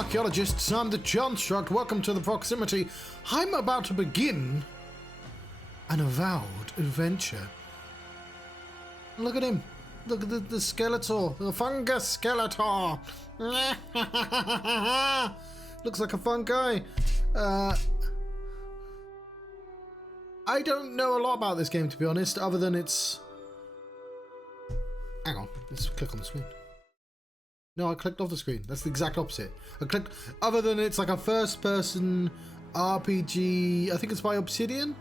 archaeologists. I'm the Johnstruct. Welcome to the proximity. I'm about to begin an Avowed adventure. Look at him. Look at the Skeletor. The fungus Skeletor. Looks like a fun guy. I don't know a lot about this game, to be honest, other than it's... Hang on. Let's click on the screen. No, I clicked off the screen. That's the exact opposite. I clicked... Other than it's like a first-person RPG... I think it's by Obsidian.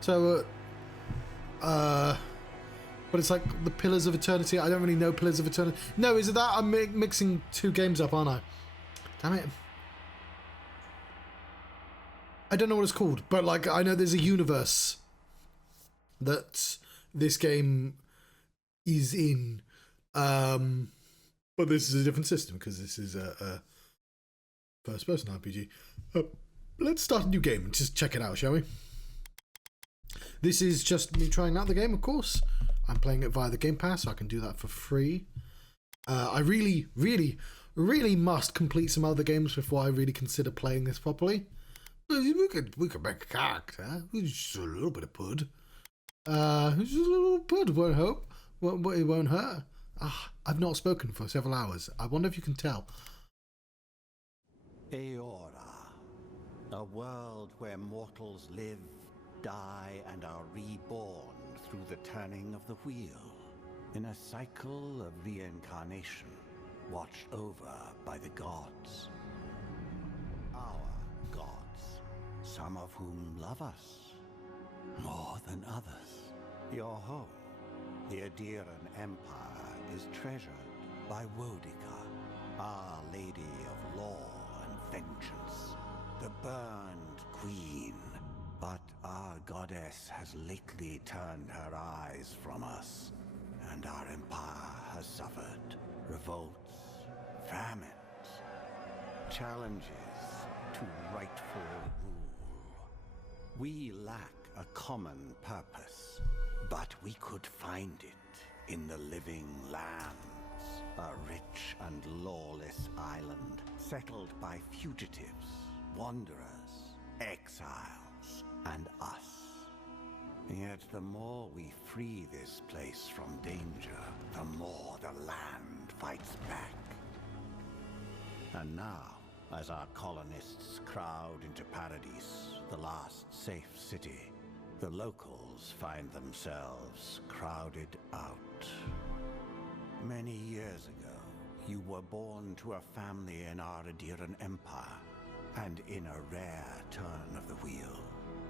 So, but it's like the Pillars of Eternity. I don't really know Pillars of Eternity. No, is it that? I'm mixing two games up, aren't I? Damn it. I don't know what it's called, but like I know there's a universe that this game is in. But this is a different system because this is a first-person RPG. Let's start a new game and just check it out, shall we? This is just me trying out the game, of course. I'm playing it via the gamepass, so I can do that for free. I really, really, really must complete some other games before I really consider playing this properly. We could make a character. Just a little bit of pud. Just a little pud won't hope. It won't hurt. I've not spoken for several hours. I wonder if you can tell. E00, a world where mortals live, die, and are reborn through the turning of the wheel, in a cycle of reincarnation, watched over by the gods. Our gods, some of whom love us more than others. Your home, the Adiran Empire, is treasured by Wodica, Our Lady of Law and Vengeance, the burned queen. But our goddess has lately turned her eyes from us, and our empire has suffered revolts, famines, challenges to rightful rule. We lack a common purpose, but we could find it in the living lands, a rich and lawless island settled by fugitives, wanderers, exiles, and us. Yet the more we free this place from danger, the more the land fights back. And now, as our colonists crowd into Paradise, the last safe city, the locals find themselves crowded out. Many years ago, you were born to a family in our Adiran Empire, and in a rare turn of the wheel,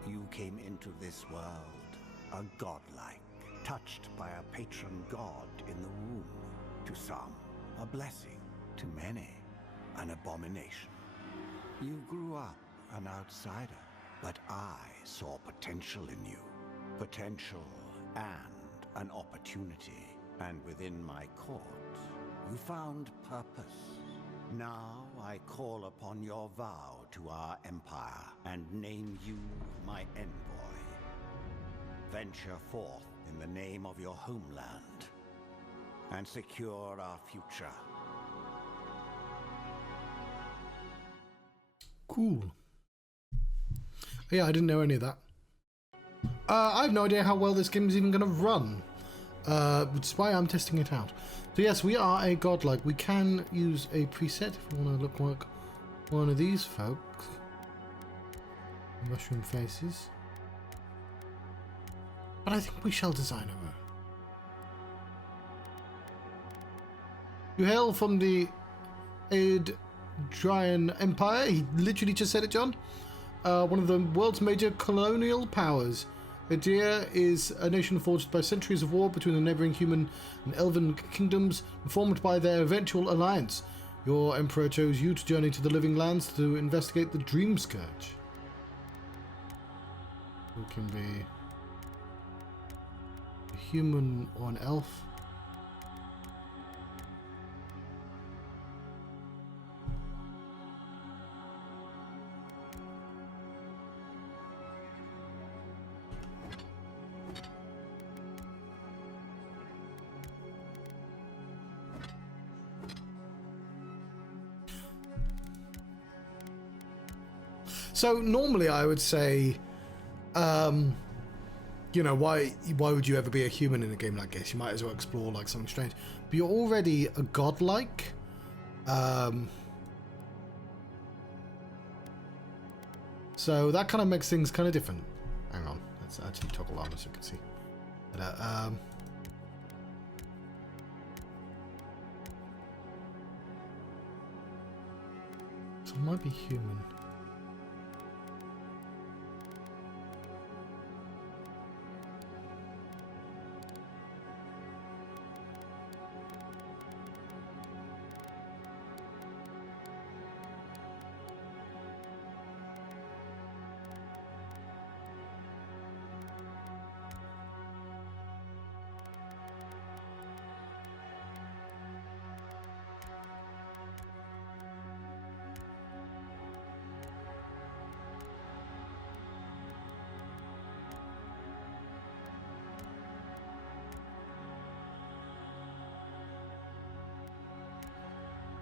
you came into this world, a godlike, touched by a patron god in the womb. To some, a blessing. To many, an abomination. You grew up an outsider, but I saw potential in you. Potential and an opportunity. And within my court, you found purpose. Now I call upon your vow to our empire and name you my envoy. Venture forth in the name of your homeland and secure our future. Cool. Yeah, I didn't know any of that. I have no idea how well this game is even going to run, which is why I'm testing it out. So yes, we are a godlike. We can use a preset if we want to look like one of these folks. Mushroom faces. But I think we shall design our own. You hail from the Adrian Empire. He literally just said it, John. One of the world's major colonial powers. Adir is a nation forged by centuries of war between the neighboring human and elven kingdoms, formed by their eventual alliance. Your emperor chose you to journey to the living lands to investigate the Dream Scourge. Who can be a human or an elf? So normally I would say, you know, why would you ever be a human in a game like this? You might as well explore like something strange. But you're already a godlike. So that kind of makes things kind of different. Hang on, let's actually toggle armor so you can see. So it might be human.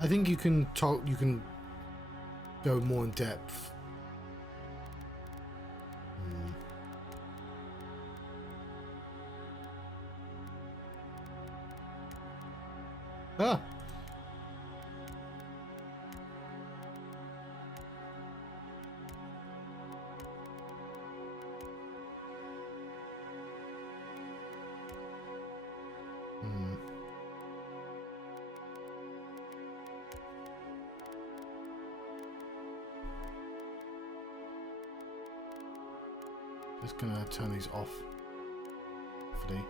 I think you can talk. You can go more in depth. Ah. Just gonna turn these off. Hopefully.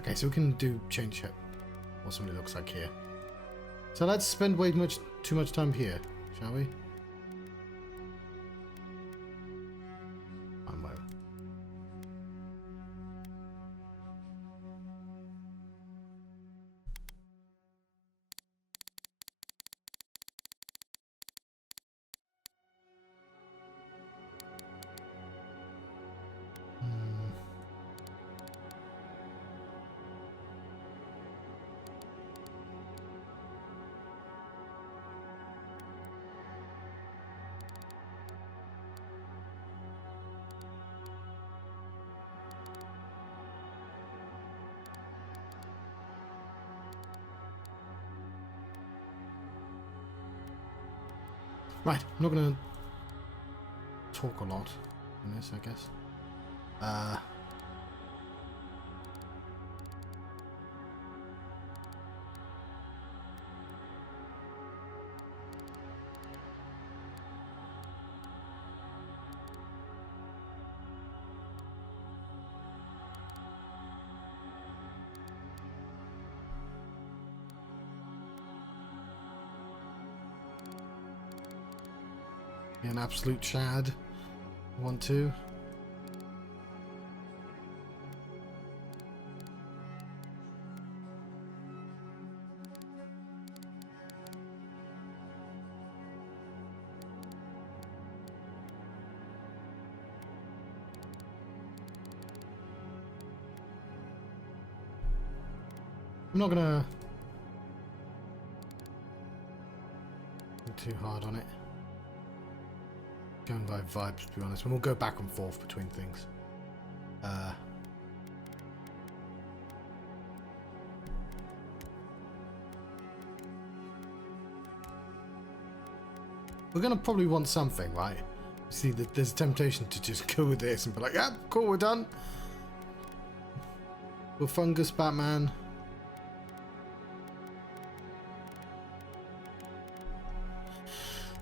Okay, so we can do change what somebody looks like here. So let's spend way too much time here, shall we? Whatever. Right, I'm not going to talk a lot in this, I guess. An absolute Chad. 1, 2. I'm not gonna go too hard on it. Going by vibes, to be honest. And we'll go back and forth between things. We're going to probably want something, right? See, there's a temptation to just go with this and be like, yeah, cool, we're done. We're Fungus Batman.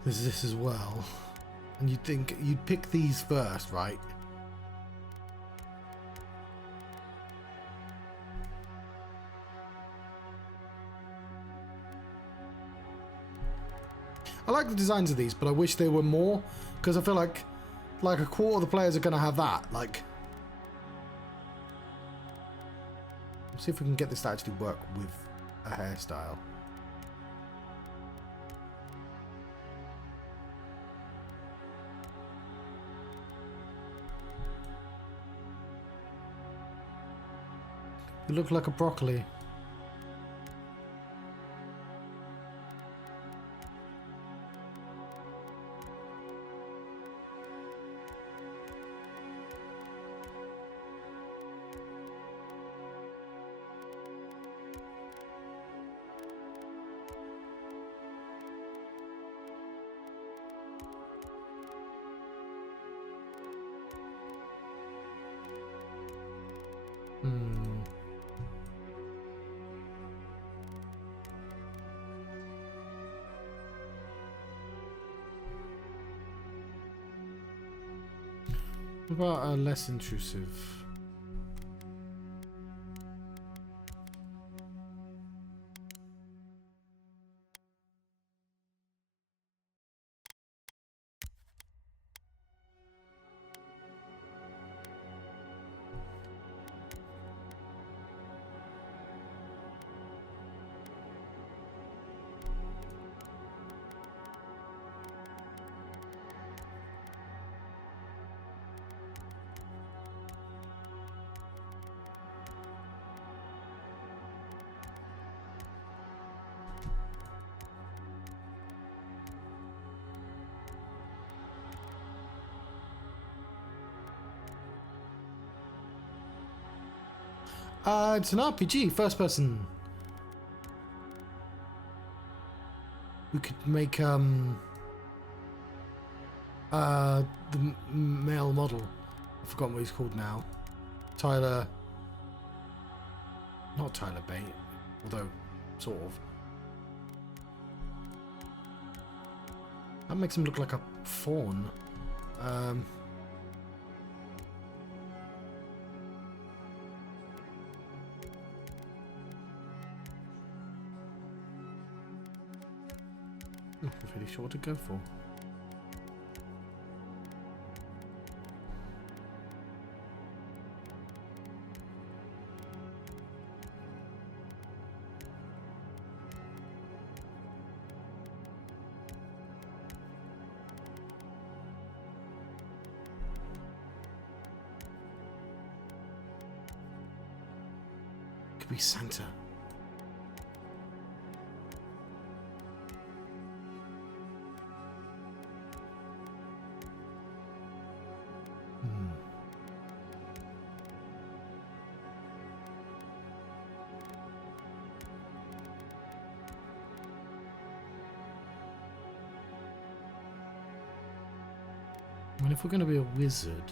There's this as well. And you'd think you'd pick these first, right? I like the designs of these, but I wish they were more, because I feel like a quarter of the players are going to have that. Like, let's see if we can get this to actually work with a hairstyle. You look like a broccoli. Hmm. What about a less intrusive? It's an RPG, first person. We could make the male model. I've forgotten what he's called now. Tyler. Not Tyler Bate, although sort of. That makes him look like a fawn. Not really sure what to go for. Could be Santa. I mean, if we're going to be a wizard,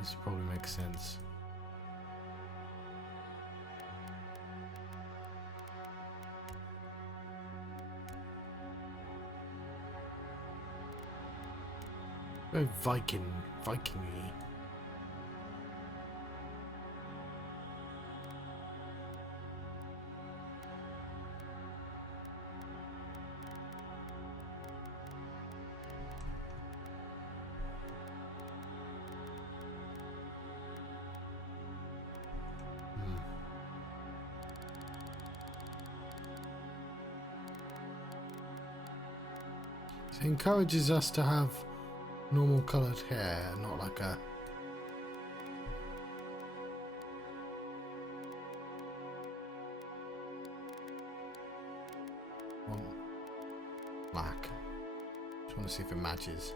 this probably makes sense. Very Viking-y. It encourages us to have normal coloured hair, not like a black. Just want to see if it matches.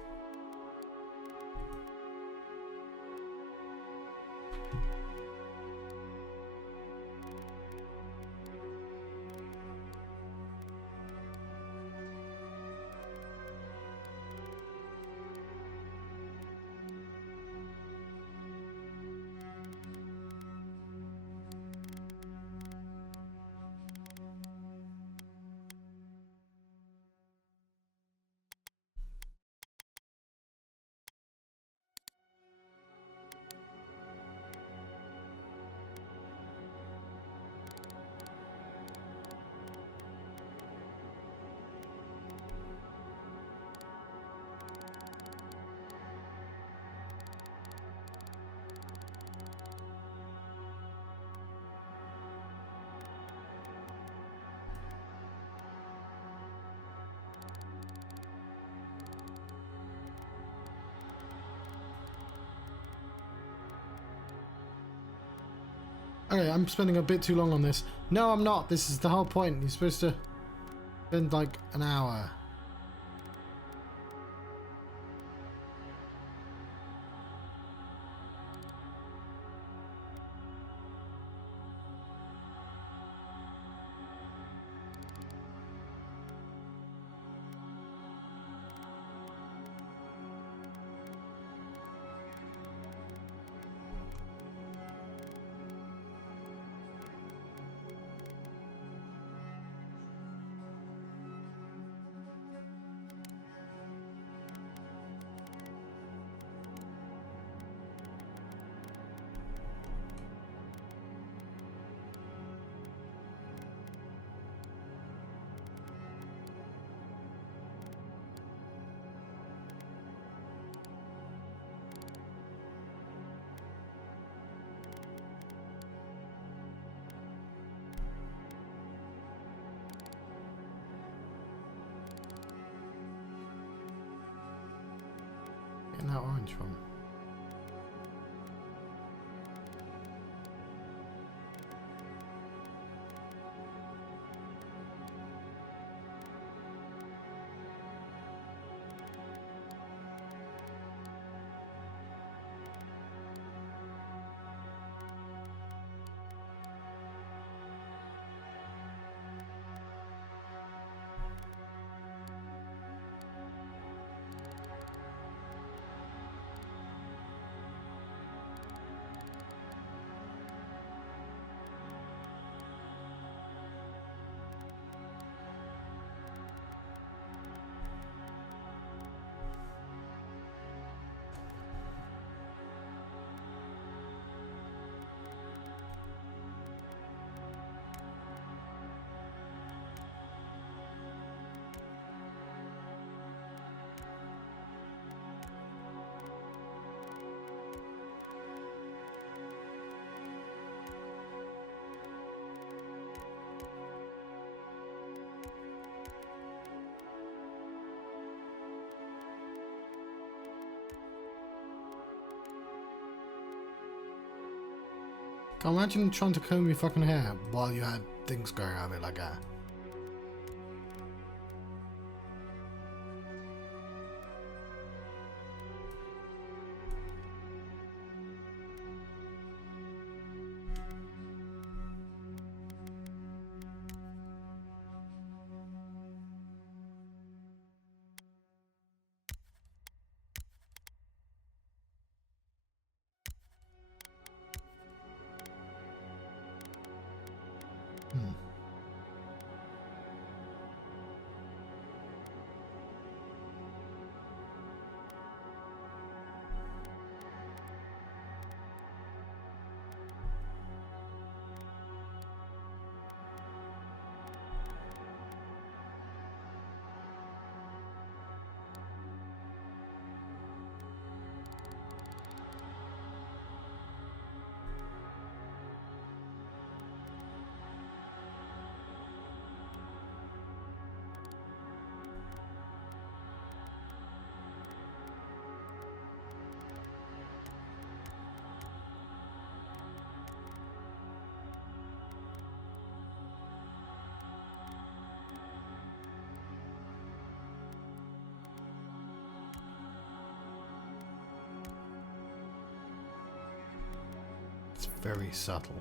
Okay, I'm spending a bit too long on this. No, I'm not. This is the whole point. You're supposed to spend like an hour. orange from? Can't imagine trying to comb your fucking hair while you had things going out of it like that. It's very subtle.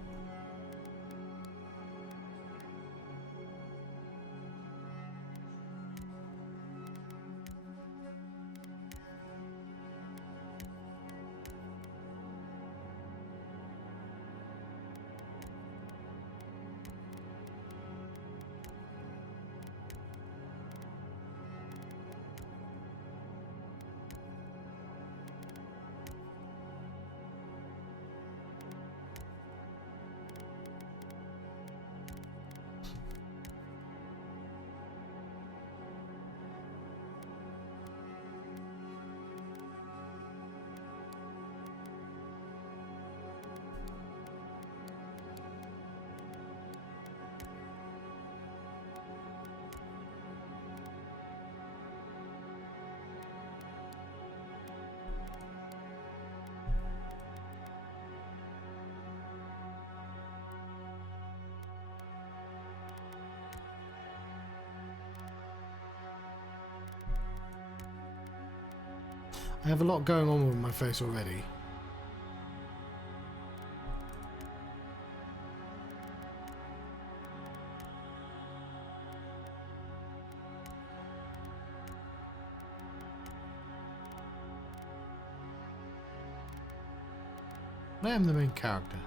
I have a lot going on with my face already. I am the main character.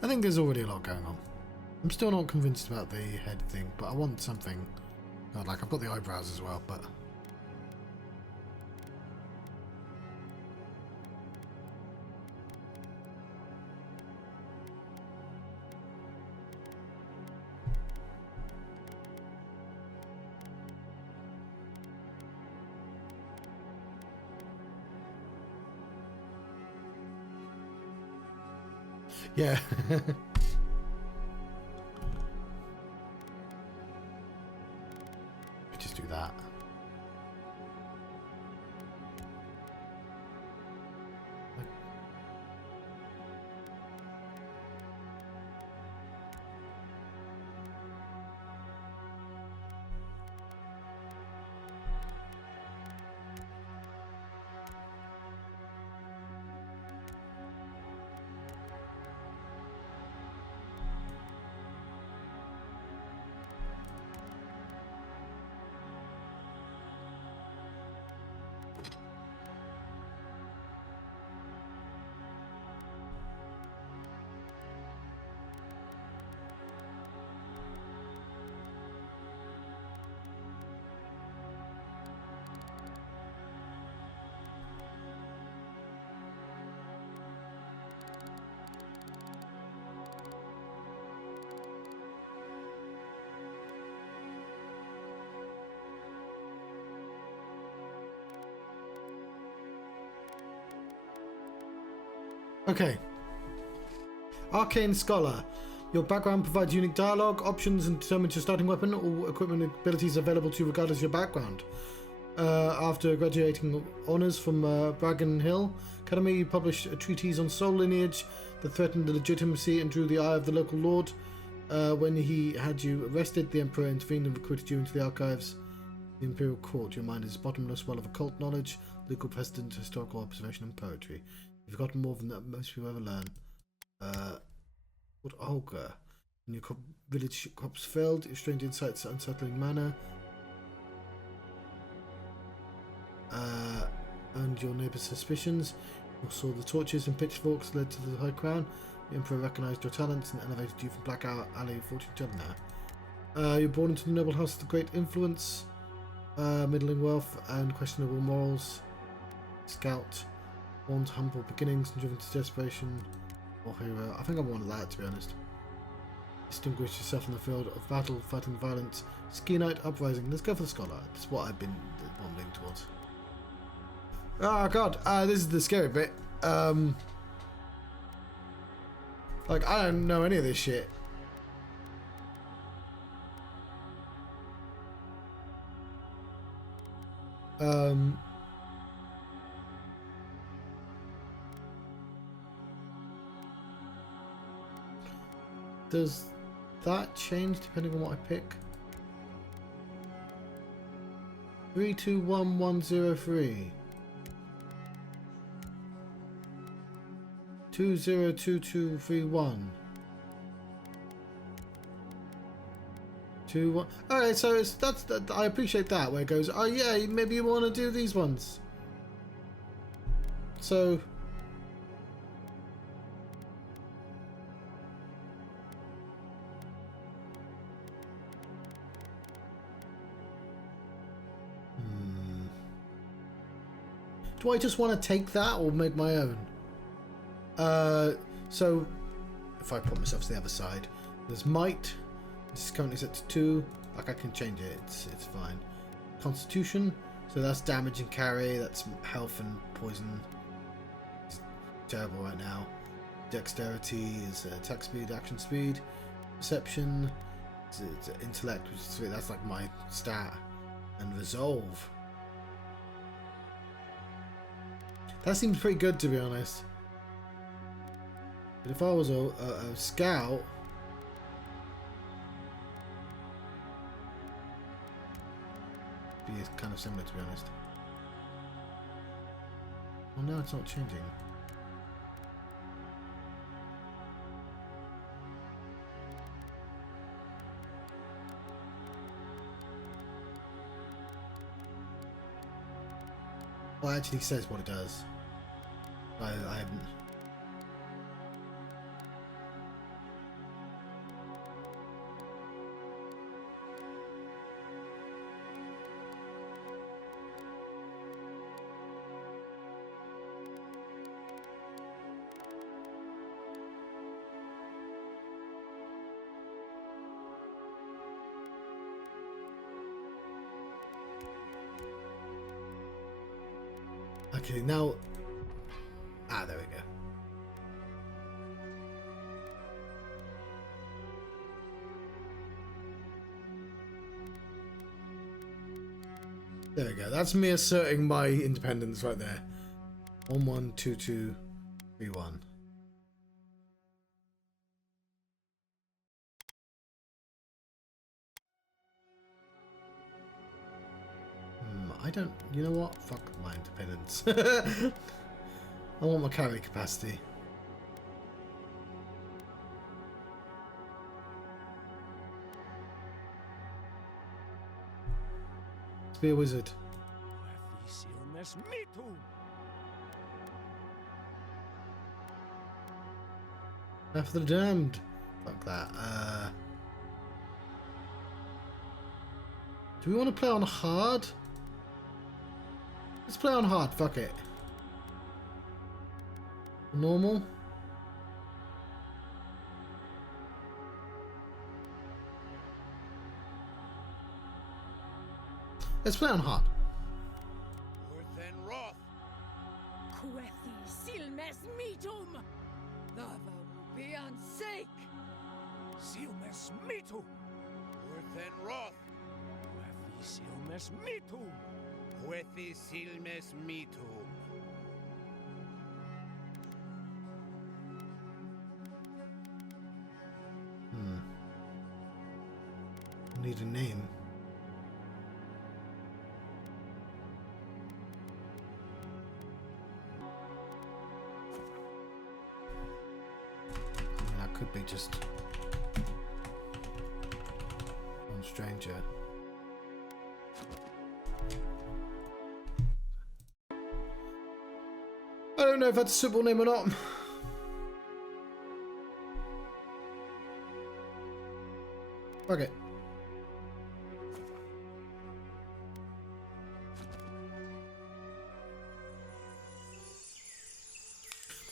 I think there's already a lot going on. I'm still not convinced about the head thing, but I want something. God, like I've got the eyebrows as well, but. Yeah. Just do that. Okay. Arcane Scholar. Your background provides unique dialogue, options, and determines your starting weapon. All equipment and abilities available to you regardless of your background. After graduating honours from Bragan Hill Academy, you published a treatise on soul lineage that threatened the legitimacy and drew the ire of the local lord. When he had you arrested, the Emperor intervened and recruited you into the archives of the Imperial Court. Your mind is a bottomless well of occult knowledge, legal precedent, historical observation, and poetry. You've forgotten more than that most people ever learn. What Olga? When your village crops failed, your strange insights, unsettling manner, and your neighbour's suspicions. You saw the torches and pitchforks led to the High Crown. The Emperor recognised your talents and elevated you from Black Alley Fortune Teller. You're born into the noble house of great influence, middling wealth, and questionable morals. Scout. Born to humble beginnings and driven to desperation. Or hero. I think I'm one of that, to be honest. Distinguished yourself in the field of battle, fighting violence. Ski Knight Uprising. Let's go for the Scholar. That's what I've been wanting towards. Oh god, this is the scary bit. Like, I don't know any of this shit. Does that change depending on what I pick? 321103. 202231. 21. Alright, so that's I appreciate that where it goes, oh yeah, maybe you want to do these ones. So do I just want to take that or make my own? So if I put myself to the other side, there's might. This is currently set to 2. Like I can change it. It's fine. Constitution. So that's damage and carry. That's health and poison. It's terrible right now. Dexterity is attack speed, action speed. Perception. It's intellect, which is sweet. That's like my stat. And resolve. That seems pretty good, to be honest. But if I was a scout, it'd be kind of similar, to be honest. Well, no, it's not changing. Well, it actually says what it does. I haven't. Okay, now... Ah, there we go. There we go. That's me asserting my independence right there. 112231. I don't... You know what? Fuck my independence. I want my carry capacity. Let's be a wizard. After the damned. Fuck that. Do we want to play on hard? Let's play on hard. Fuck it. Normal. Let's play on hard. Silmes mitu. Urthen roth. Huethi silmes mitu. Huethi silmes mitu. Need a name. That could be just one stranger. I don't know if that's a simple name or not. Okay.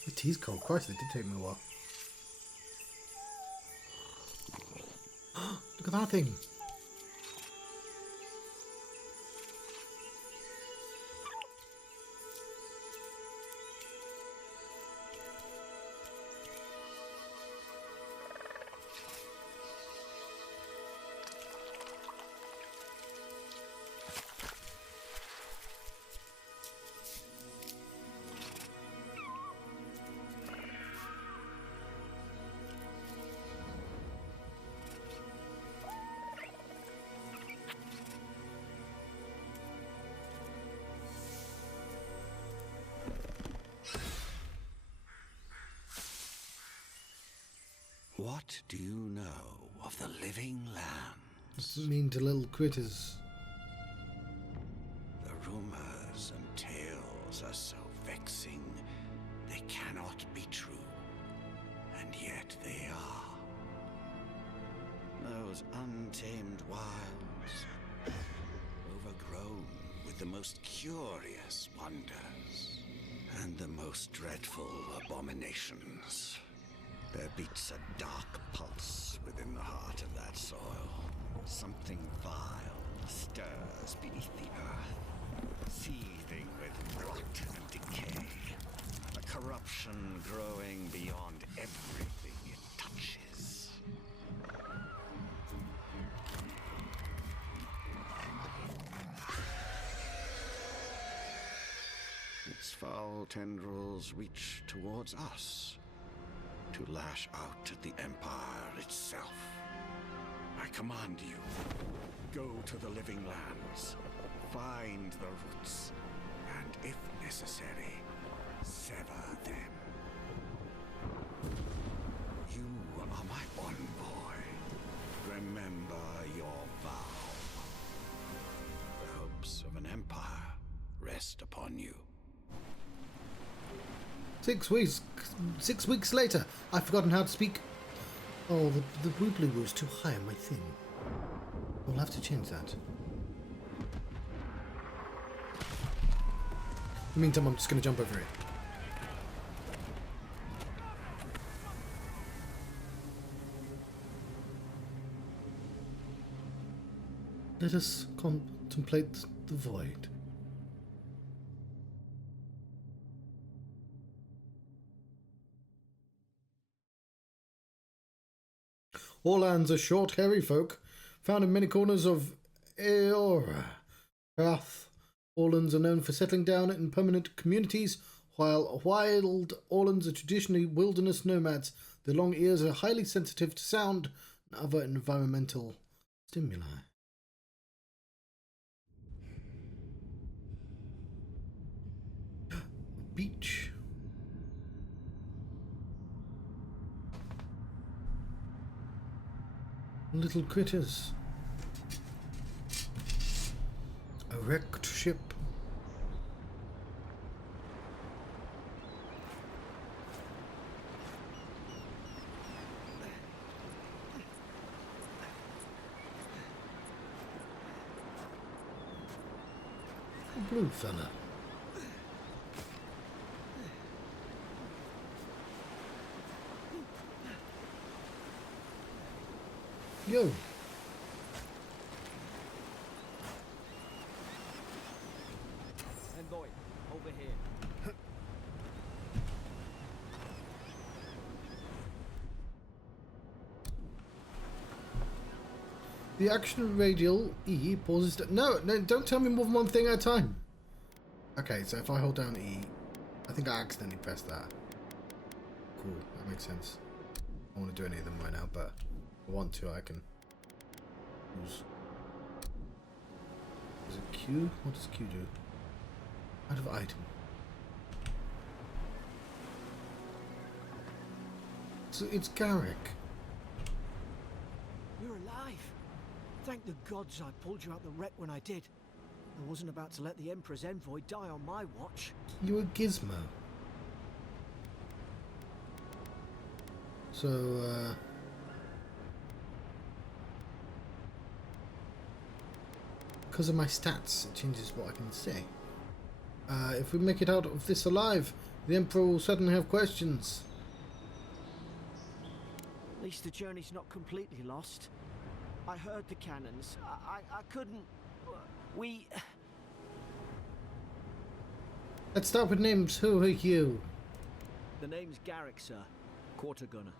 The tea's cold. Christ, it did take me a while. Look at that thing. What do you know of the living lands? Mean to little critters. The rumors and tales are so vexing, they cannot be true. And yet they are. Those untamed wilds, overgrown with the most curious wonders and the most dreadful abominations. There beats a dark pulse within the heart of that soil. Something vile stirs beneath the earth, seething with rot and decay. A corruption growing beyond everything it touches. Its foul tendrils reach towards us, to lash out at the Empire itself. I command you, go to the living lands, find the roots, and if necessary, sever them. You are my envoy. Remember your vow. The hopes of an empire rest upon you. 6 weeks. 6 weeks later. I've forgotten how to speak. Oh, the woobly woo's too high on my thing. We'll have to change that. In the meantime, I'm just going to jump over it. Let us contemplate the void. Orlands are short, hairy folk, found in many corners of Eora. Orlands are known for settling down in permanent communities, while wild Orlands are traditionally wilderness nomads. Their long ears are highly sensitive to sound and other environmental stimuli. Beach. Little critters. A wrecked ship. A blue fella. Yo. Envoy, over here. The action radial E pauses. No, don't tell me more than one thing at a time. Okay, so if I hold down E, I think I accidentally pressed that. Cool, that makes sense. I don't want to do any of them right now, but if I want to, I can use. Is it Q? What does Q do? Out of item. So it's Garrick. You're alive. Thank the gods I pulled you out the wreck when I did. I wasn't about to let the Emperor's envoy die on my watch. You're a gizmo. So, because of my stats, it changes what I can say. If we make it out of this alive, the Emperor will certainly have questions. At least the journey's not completely lost. I heard the cannons. I couldn't... We... Let's start with names. Who are you? The name's Garrick, sir. Quarter gunner.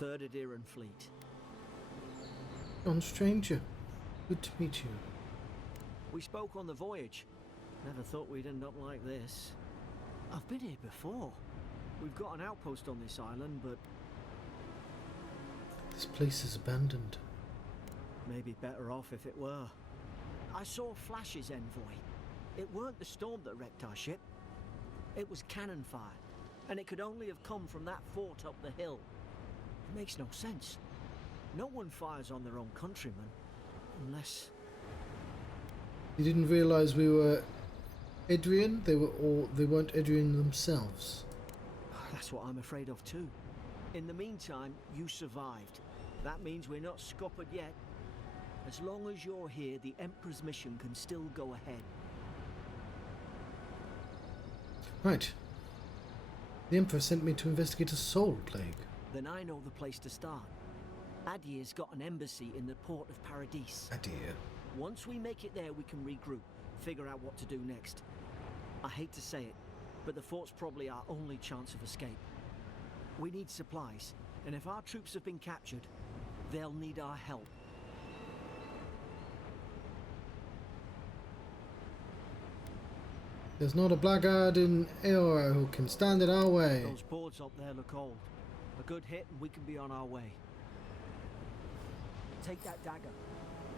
3rd Adiran Fleet. John Stranger. Good to meet you. We spoke on the voyage. Never thought we'd end up like this. I've been here before. We've got an outpost on this island, but... This place is abandoned. maybe better off if it were. I saw flashes, Envoy. It weren't the storm that wrecked our ship. It was cannon fire, and it could only have come from that fort up the hill. It makes no sense. No one fires on their own countrymen, unless... You didn't realise we were Adrian? They weren't Adrian themselves. That's what I'm afraid of too. In the meantime, you survived. That means we're not scuppered yet. As long as you're here, the Emperor's mission can still go ahead. Right. The Emperor sent me to investigate a soul plague. Then I know the place to start. Adir's got an embassy in the port of Paradis. Adir. Once we make it there, we can regroup, figure out what to do next. I hate to say it, but the fort's probably our only chance of escape. We need supplies, and if our troops have been captured, they'll need our help. There's not a blackguard in E00 who can stand in our way. Those boards up there look old. A good hit and we can be on our way. Take that dagger.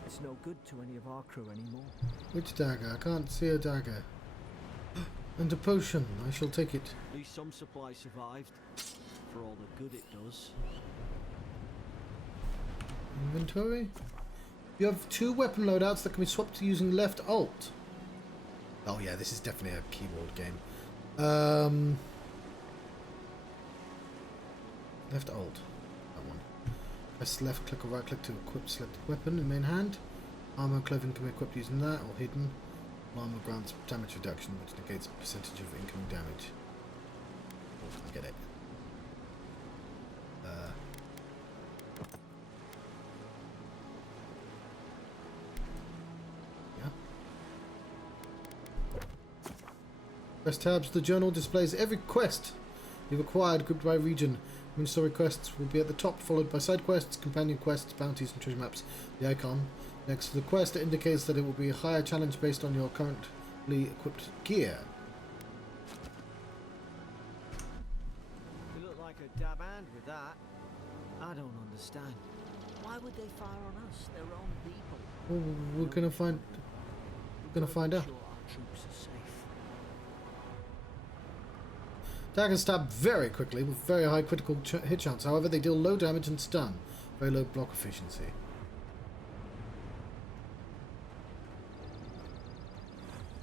It's no good to any of our crew anymore. Which dagger? I can't see a dagger. And a potion. I shall take it. At least some supplies survived. For all the good it does. Inventory. You have 2 weapon loadouts that can be swapped using left alt. Oh yeah, this is definitely a keyboard game. Left alt. That one. Press left click or right click to equip selected weapon in main hand. Armor clothing can be equipped using that or hidden. Armor grants damage reduction, which negates percentage of incoming damage. Oh, I get it. Yeah. Press tabs. The journal displays every quest you've acquired, grouped by region. Main story quests will be at the top, followed by side quests, companion quests, bounties, and treasure maps. The icon next to the quest indicates that it will be a higher challenge based on your currently equipped gear. You look like a dab hand with that. I don't understand. Why would they fire on us, their own people? Well, we're gonna find out. Sure our troops are safe. Dagger can stab very quickly with very high critical hit chance. However, they deal low damage and stun. Very low block efficiency.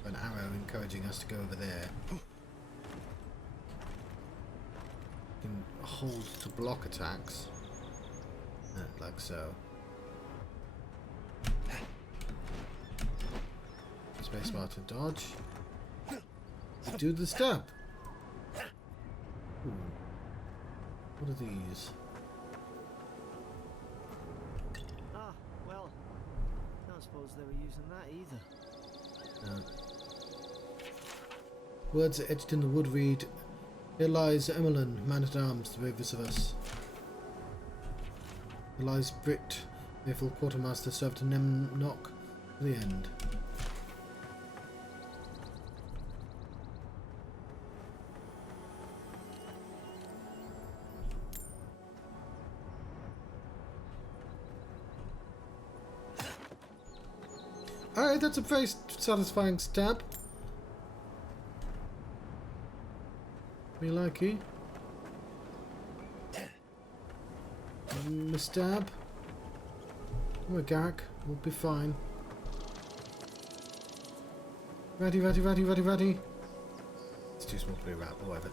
An arrow encouraging us to go over there. You can hold to block attacks. Like so. Spacebar to dodge. Do the stab. Ooh. What are these? Ah, well, don't suppose they were using that either. No. Words are etched in the wood read, "Here lies Emmeline, man-at-arms, the bravest of us. Here lies Brit, faithful quartermaster, served to knock to the end." Alright, that's a very satisfying stab. Me likey. Stab. Oh, Garrick. We'll be fine. Ratty. It's too small to be a rat, but whatever.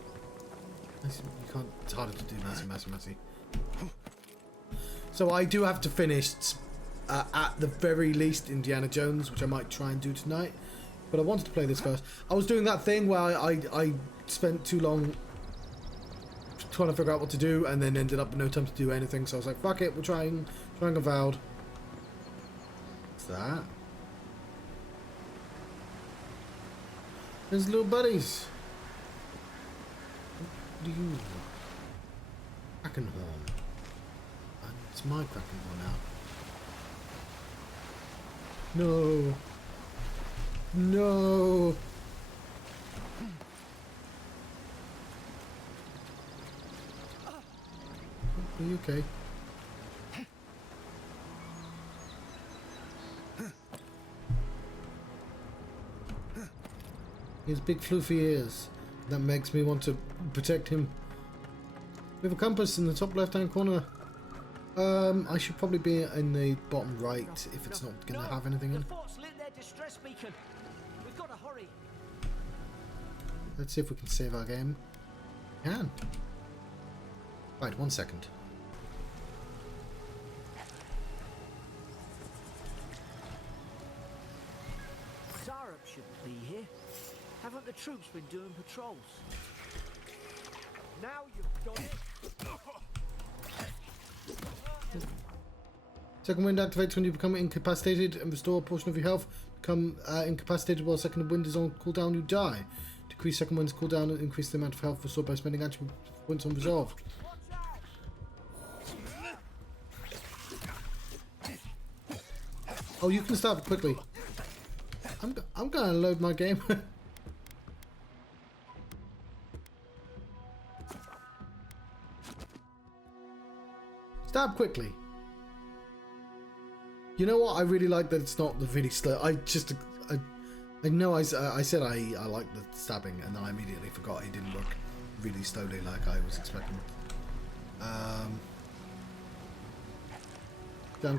You can't. It's harder to do massy. So I do have to finish, at the very least, Indiana Jones, which I might try and do tonight. But I wanted to play this first. I was doing that thing where I spent too long trying to figure out what to do, and then ended up with no time to do anything. So I was like, fuck it, we're trying Avowed. What's that? There's little buddies. What do you want? Krakenhorn. It's my Krakenhorn now. No. No. Are you okay? His big floofy ears. That makes me want to protect him. We have a compass in the top left-hand corner. I should probably be in the bottom right if it's not going to have anything in. The fort's lit their distress beacon. We've got to hurry. Let's see if we can save our game. We can. Right, 1 second. Zarup shouldn't be here. Haven't the troops been doing patrols? Now you've done it. Second wind activates when you become incapacitated and restore a portion of your health. Become incapacitated while second wind is on cooldown, you die. Decrease second wind's cooldown and increase the amount of health restored by spending action points on resolve. Oh, you can start quickly. I'm gonna load my game. Stab quickly. You know what? I really like that it's not the really slow. I know I said I like the stabbing, and then I immediately forgot it didn't look really slowly like I was expecting. I'm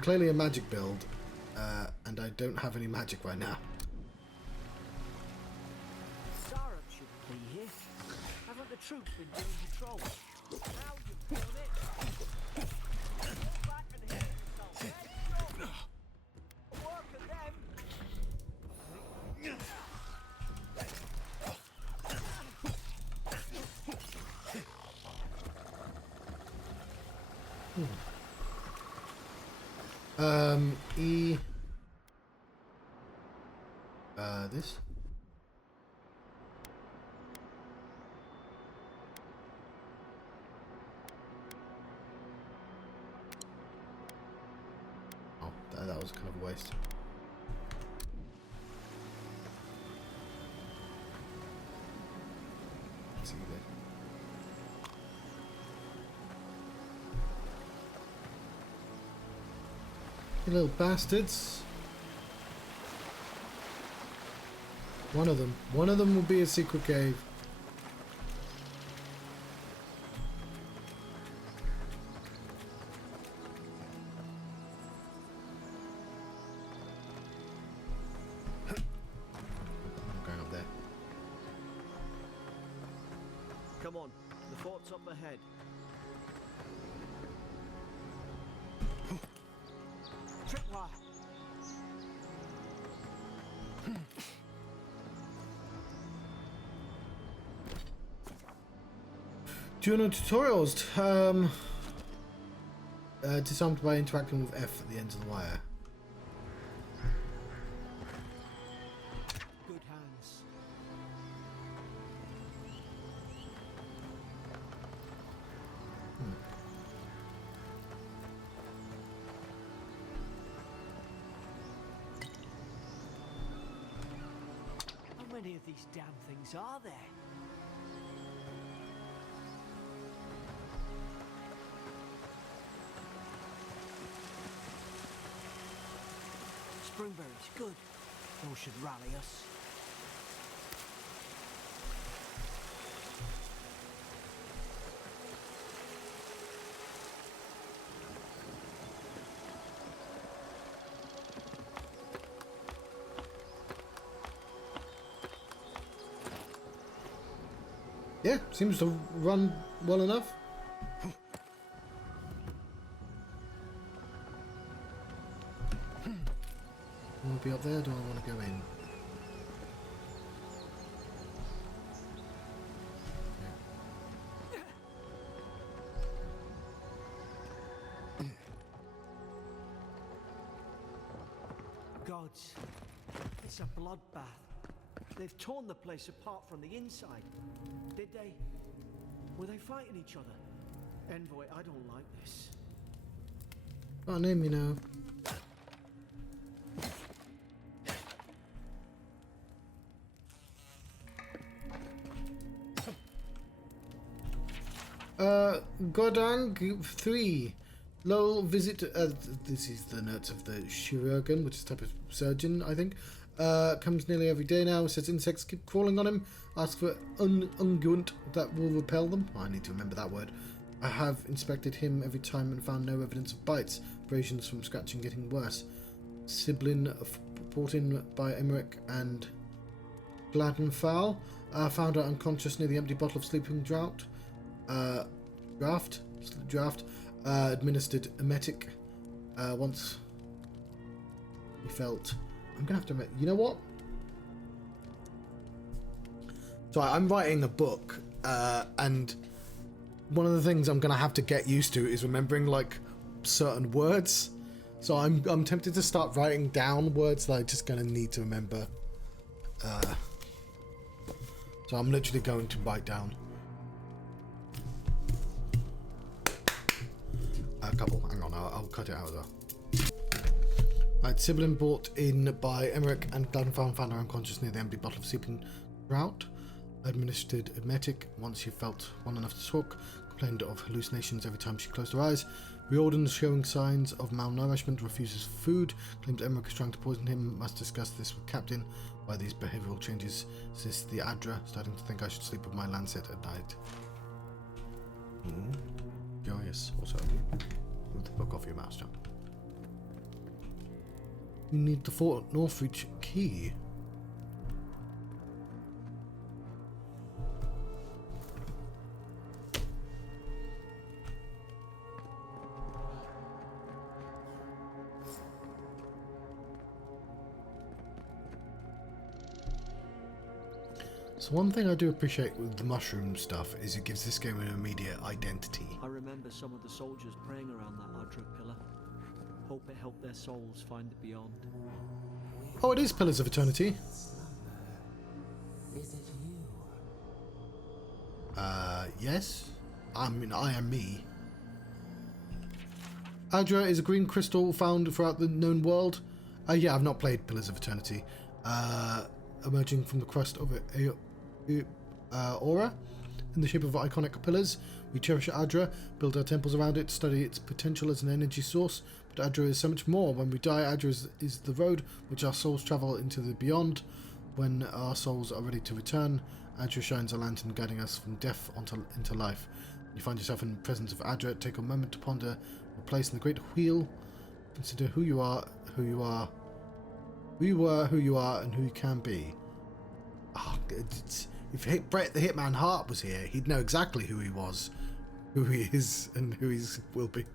clearly a magic build, and I don't have any magic right now. Zarup shouldn't be here. Haven't the troops been doing patrols? Now you've done it. Go back and hit yourself. Work at them. This. that was kind of a waste. Let's see there. You little bastards. One of them will be a secret cave. I'm going up there. Come on, the fort's up ahead. Tripwire. Do you know tutorials? Disarmed by interacting with F at the ends of the wire. Good hands. How many of these damn things are there? Springberries, good. Those should rally us. Yeah, seems to run well enough. I want to be up there, or do I want to go in? Gods, it's a bloodbath. They've torn the place apart from the inside. Did they? Were they fighting each other? Envoy, I don't like this. Got a name, you know. Godang 3. Lol, visit. This is the notes of the chirurgeon, which is a type of surgeon, I think. Comes nearly every day now. Says insects keep crawling on him. Asks for unguent that will repel them. Oh, I need to remember that word. I have inspected him every time and found no evidence of bites. Abrasions from scratching getting worse. Siblin brought in by Emmerich and Gladenfowl. Found her unconscious near the empty bottle of sleeping draft. Administered emetic. Once he felt. I'm gonna have to admit, you know what? So I'm writing a book, and one of the things I'm gonna have to get used to is remembering like certain words. So I'm tempted to start writing down words that I'm just gonna need to remember. So I'm literally going to write down a couple. Hang on, I'll cut it out as well. Right, Sibyllin brought in by Emmerich and Glenfarn found her unconscious near the empty bottle of sleeping draught. Administered emetic once she felt well enough to talk. Complained of hallucinations every time she closed her eyes. Riordan showing signs of malnourishment, refuses food. Claims Emmerich is trying to poison him. Must discuss this with Captain. Why these behavioural changes? Is the Adra starting to think I should sleep with my lancet at night? Curious. Also, move the book off your mouse, John. You need the Fort Northreach key. So one thing I do appreciate with the mushroom stuff is it gives this game an immediate identity. I remember some of the soldiers praying around that Adra pillar. Hope it helped their souls find the beyond. Oh, it is Pillars of Eternity. Is it you? Yes. I mean, I am me. Adra is a green crystal found throughout the known world. Yeah, I've not played Pillars of Eternity. Emerging from the crust of aura in the shape of iconic pillars. We cherish Adra, build our temples around it, study its potential as an energy source. But Adra is so much more. When we die, Adra is the road which our souls travel into the beyond. When our souls are ready to return, Adra shines a lantern guiding us from death into life. When you find yourself in the presence of Adra, take a moment to ponder your place in the great wheel. Consider who you are, who you are, who you were, who you are, and who you can be. If Brett the Hitman Hart was here, he'd know exactly who he was, who he is, and who he will be.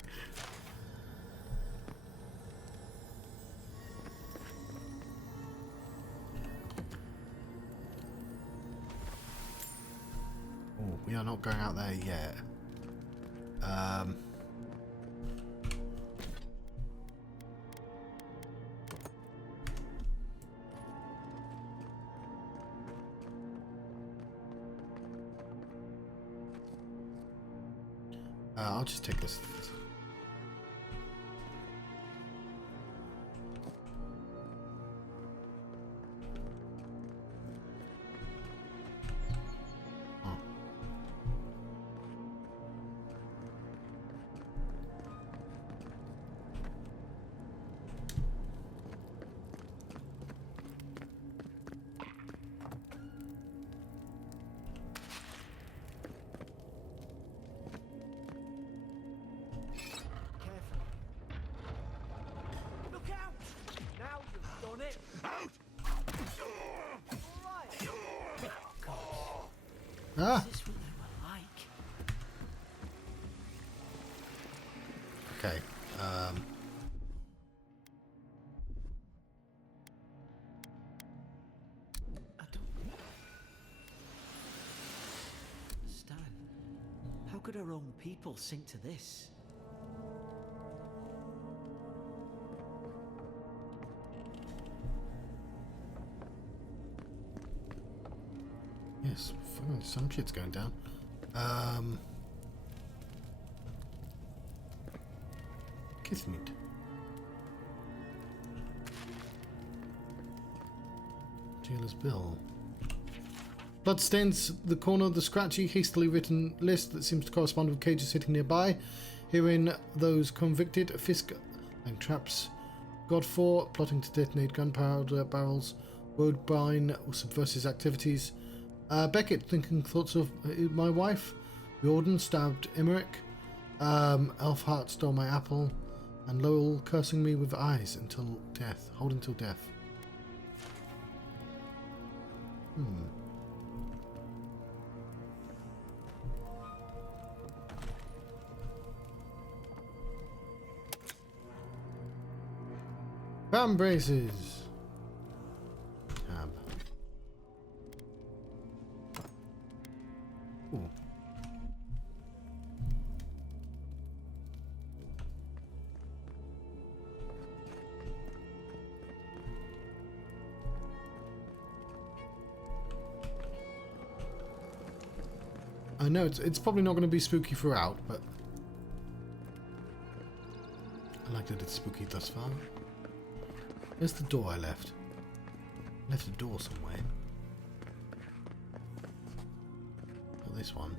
Oh, we are not going out there yet. I'll just take this. Oh. Look out! Now you've done it. Out! Ah! Is this what they were like? Okay. I don't understand. How could our own people sink to this? Yes, some shit's going down. Kithmeat. Jailer's bill. Blood stains the corner of the scratchy, hastily written list that seems to correspond with cages sitting nearby. Herein, those convicted, Fisk and traps. Godfor, plotting to detonate gunpowder barrels. Woodbine, subversive activities. Beckett, thinking thoughts of my wife. Jordan stabbed Emmerich. Elfhart stole my apple. And Lowell cursing me with eyes until death. Hold until death. Bam braces. Tab. Ooh. I know it's probably not going to be spooky throughout, but I like that it's spooky thus far. Where's the door I left? Left a door somewhere. Not this one.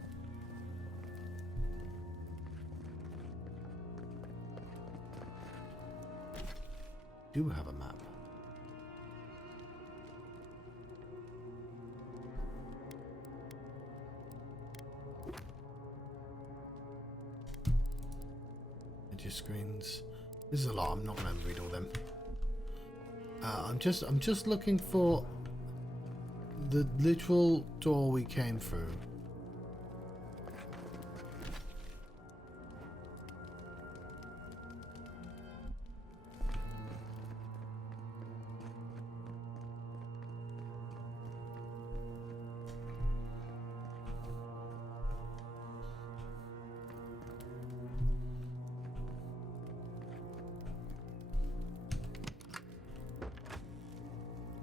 Do have a map. Edge screens. This is a lot. I'm not going to read all them. I'm just looking for the literal door we came through.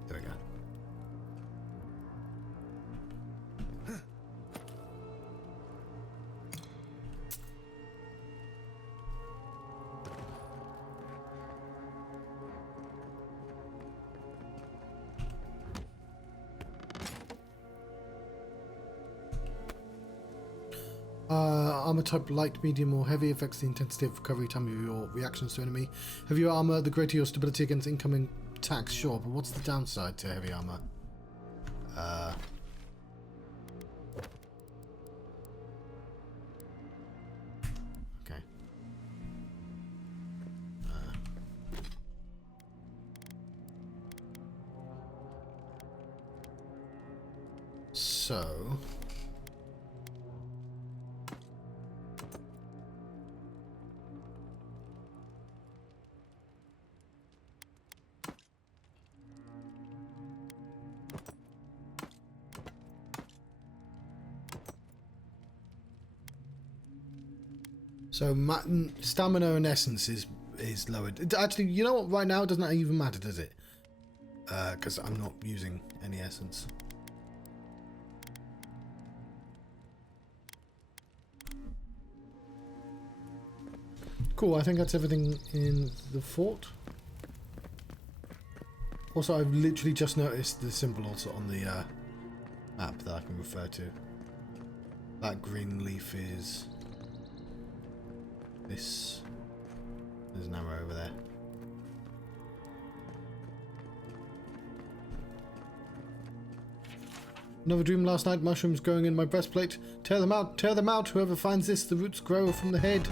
There we go. Armor type light, medium, or heavy affects the intensity of recovery time of your reactions to enemy. Heavier armor, the greater your stability against incoming attacks. Sure, but what's the downside to heavy armor? Okay. So. So stamina and essence is lowered. Actually, you know what? Right now, it doesn't even matter, does it? Because I'm not using any essence. Cool. I think that's everything in the fort. Also, I've literally just noticed the symbol also on the map that I can refer to. That green leaf is this. There's an arrow over there. Another dream last night. Mushrooms growing in my breastplate. Tear them out! Tear them out! Whoever finds this, the roots grow from the head.